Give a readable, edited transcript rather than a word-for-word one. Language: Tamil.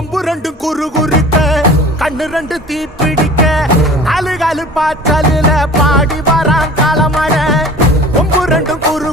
கொம்பு ரெண்டும் குறு குறுக்க கண்ணு ரெண்டு தீ பிடிக்க அழுகழு பாச்சலில பாடி வரான் காலமட கொம்பு ரெண்டும் குறு